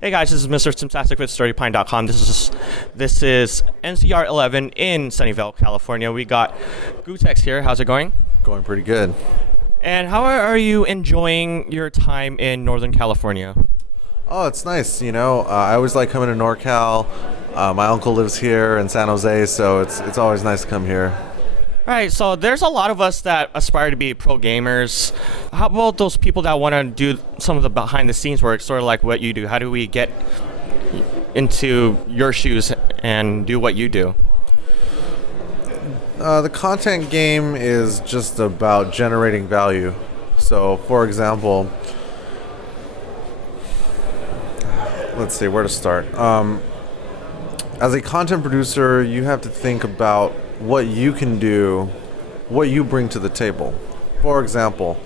Hey guys, this is Mr. Timtastic with StoryPine.com. This is NCR 11 in Sunnyvale, California. We got Gootecks here. How's it going? Going pretty good. And how are you enjoying your time in Northern California? Oh, it's nice. I always like coming to NorCal. My uncle lives here in San Jose, so it's always nice to come here. All right, so there's a lot of us that aspire to be pro gamers. How about those people that want to do some of the behind the scenes work, sort of like what you do? How do we get into your shoes and do what you do? The content game is just about generating value. So, for example, let's see where to start. As a content producer, you have to think about what you can do, what you bring to the table. For example,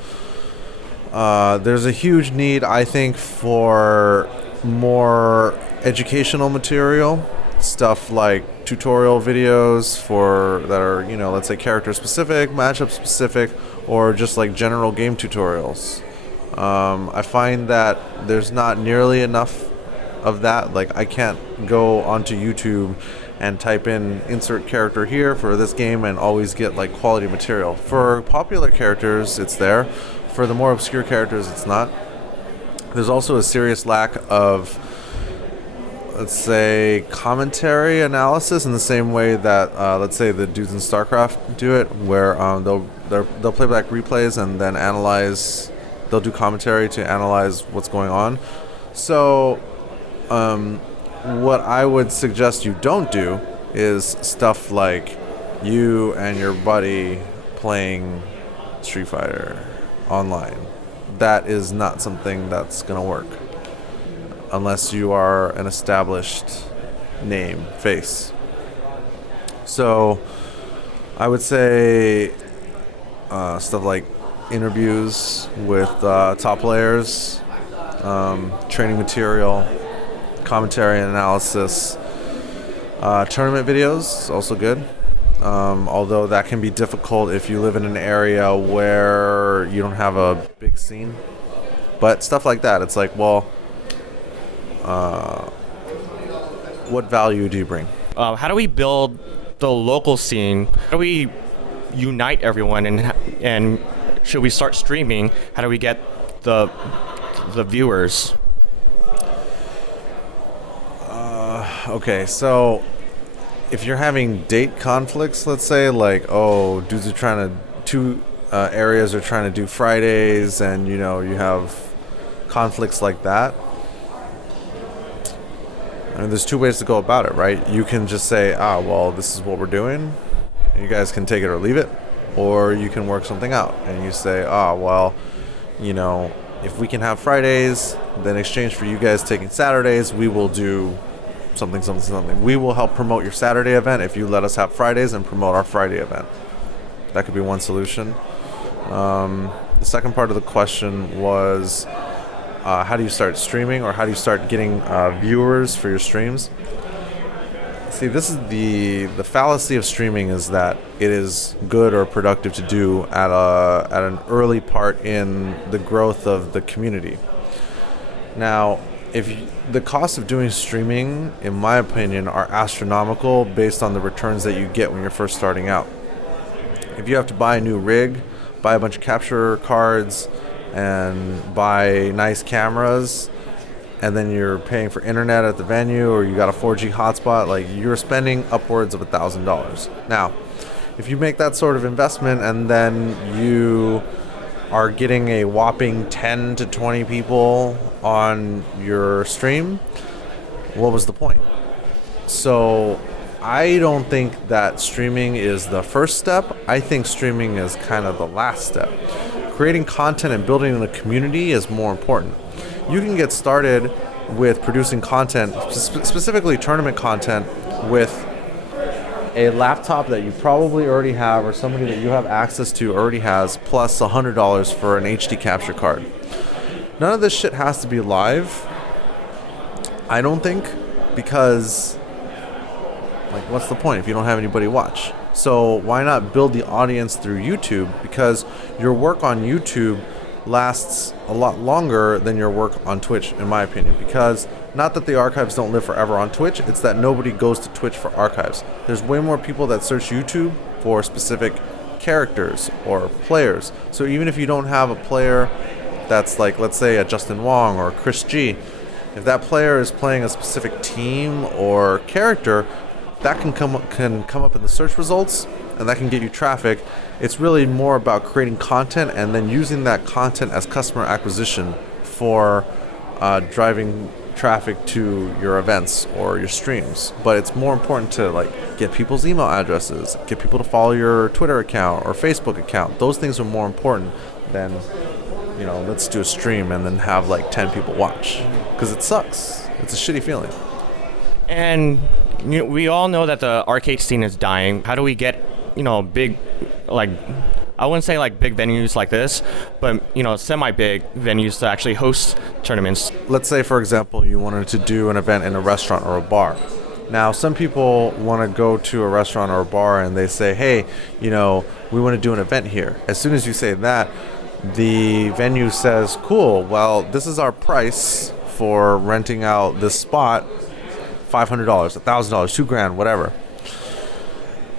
there's a huge need, I think, for more educational material, stuff like tutorial videos that are, let's say character specific, matchup specific, or just like general game tutorials. I find that there's not nearly enough of that. Like, I can't go onto YouTube and type in insert character here for this game and always get like quality material. For popular characters, it's there. For the more obscure characters, it's not. There's also a serious lack of, let's say, commentary analysis in the same way that, let's say, the dudes in StarCraft do it, where they'll play back replays and then analyze. They'll do commentary to analyze what's going on. So, what I would suggest you don't do is stuff like you and your buddy playing Street Fighter online. That is not something that's going to work unless you are an established name, face. So I would say stuff like interviews with top players, training material, commentary and analysis. Tournament videos, also good. Although that can be difficult if you live in an area where you don't have a big scene. But stuff like that, it's like, well, what value do you bring? How do we build the local scene? How do we unite everyone? And should we start streaming? How do we get the viewers? Okay, so if you're having date conflicts, let's say, like, dudes are trying to, two areas are trying to do Fridays, and, you have conflicts like that. I mean, there's two ways to go about it, right? You can just say, well, this is what we're doing. You guys can take it or leave it. Or you can work something out, and you say, well, if we can have Fridays, then in exchange for you guys taking Saturdays, we will do something. We will help promote your Saturday event if you let us have Fridays and promote our Friday event. That could be one solution. The second part of the question was, how do you start streaming, or how do you start getting viewers for your streams? See, this is the fallacy of streaming, is that it is good or productive to do at an early part in the growth of the community. Now, the cost of doing streaming, in my opinion, are astronomical based on the returns that you get when you're first starting out. If you have to buy a new rig, buy a bunch of capture cards, and buy nice cameras, and then you're paying for internet at the venue, or you got a 4G hotspot, like, you're spending upwards of $1,000. Now, if you make that sort of investment and then you are getting a whopping 10 to 20 people on your stream, what was the point? So I don't think that streaming is the first step. I think streaming is kind of the last step. Creating content and building a community is more important. You can get started with producing content, specifically tournament content, with a laptop that you probably already have, or somebody that you have access to already has, plus $100 for an HD capture card. None of this shit has to be live, I don't think, because, like, what's the point if you don't have anybody watch? So why not build the audience through YouTube? Because your work on YouTube lasts a lot longer than your work on Twitch, in my opinion, because not that the archives don't live forever on Twitch, it's that nobody goes to Twitch for archives. There's way more people that search YouTube for specific characters or players. So even if you don't have a player that's like, let's say, a Justin Wong or a Chris G, if that player is playing a specific team or character, that can come up in the search results, and that can get you traffic. It's really more about creating content and then using that content as customer acquisition for driving traffic to your events or your streams. But it's more important to like get people's email addresses, get people to follow your Twitter account or Facebook account. Those things are more important than, let's do a stream and then have like 10 people watch, because it sucks. It's a shitty feeling. And we all know that the arcade scene is dying. How do we get, big, like, I wouldn't say like big venues like this, but, semi-big venues to actually host tournaments? Let's say, for example, you wanted to do an event in a restaurant or a bar. Now, some people want to go to a restaurant or a bar and they say, hey, we want to do an event here. As soon as you say that, the venue says, cool, well, this is our price for renting out this spot, $500, $1,000, $2,000, whatever.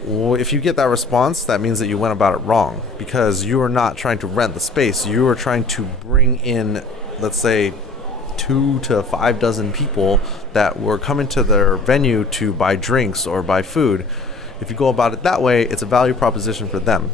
Well, if you get that response, that means that you went about it wrong, because you are not trying to rent the space. You are trying to bring in, let's say, 2 to 5 dozen people that were coming to their venue to buy drinks or buy food. If you go about it that way, it's a value proposition for them.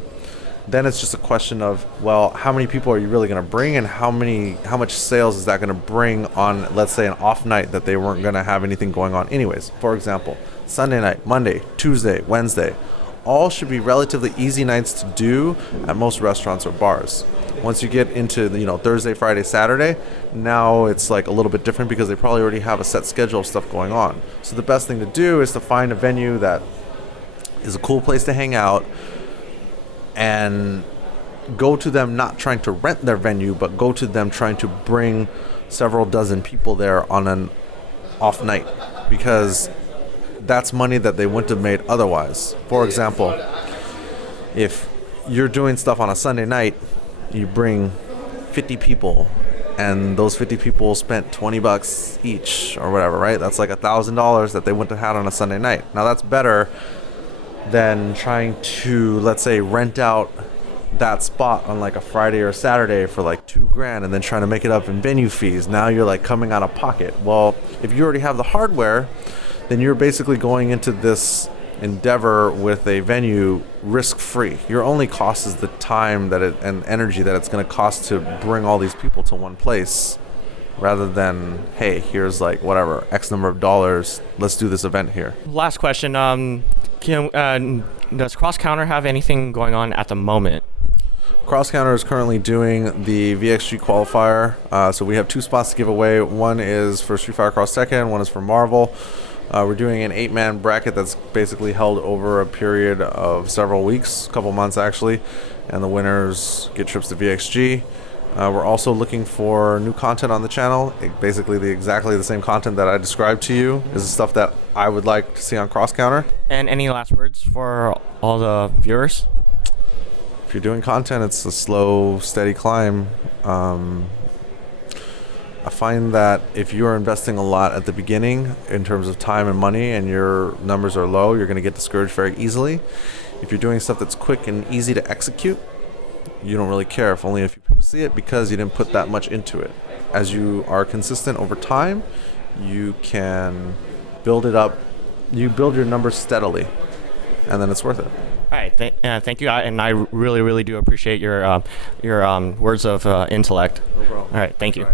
Then it's just a question of, well, how many people are you really going to bring, and how much sales is that going to bring on, let's say, an off night that they weren't going to have anything going on anyways. For example, Sunday night, Monday, Tuesday, Wednesday, all should be relatively easy nights to do at most restaurants or bars. Once you get into Thursday, Friday, Saturday, now it's like a little bit different, because they probably already have a set schedule of stuff going on. So the best thing to do is to find a venue that is a cool place to hang out, and go to them not trying to rent their venue, but go to them trying to bring several dozen people there on an off night, because that's money that they wouldn't have made otherwise. For example, if you're doing stuff on a Sunday night, you bring 50 people, and those 50 people spent $20 each or whatever, right? That's like $1,000 that they wouldn't have had on a Sunday night. Now that's better than trying to, let's say, rent out that spot on like a Friday or Saturday for like $2,000 and then trying to make it up in venue fees. Now you're like coming out of pocket. Well, if you already have the hardware, then you're basically going into this endeavor with a venue risk-free. Your only cost is the time and energy that it's going to cost to bring all these people to one place, rather than, hey, here's like whatever, X number of dollars, let's do this event here. Last question. Does Cross Counter have anything going on at the moment? Cross Counter is currently doing the VXG qualifier. So we have 2 spots to give away. One is for Street Fighter Cross Tekken, one is for Marvel. We're doing an 8-man bracket that's basically held over a period of several weeks, a couple months actually, and the winners get trips to VXG. We're also looking for new content on the channel. Basically exactly the same content that I described to you is the stuff that I would like to see on Cross Counter. And any last words for all the viewers? If you're doing content, it's a slow, steady climb. I find that if you're investing a lot at the beginning in terms of time and money, and your numbers are low, you're going to get discouraged very easily. If you're doing stuff that's quick and easy to execute, you don't really care if only a few people see it, because you didn't put that much into it. As you are consistent over time, you can build it up. You build your numbers steadily, and then it's worth it. All right, thank you, and I really, really do appreciate your words of intellect. No problem. All right, thank you.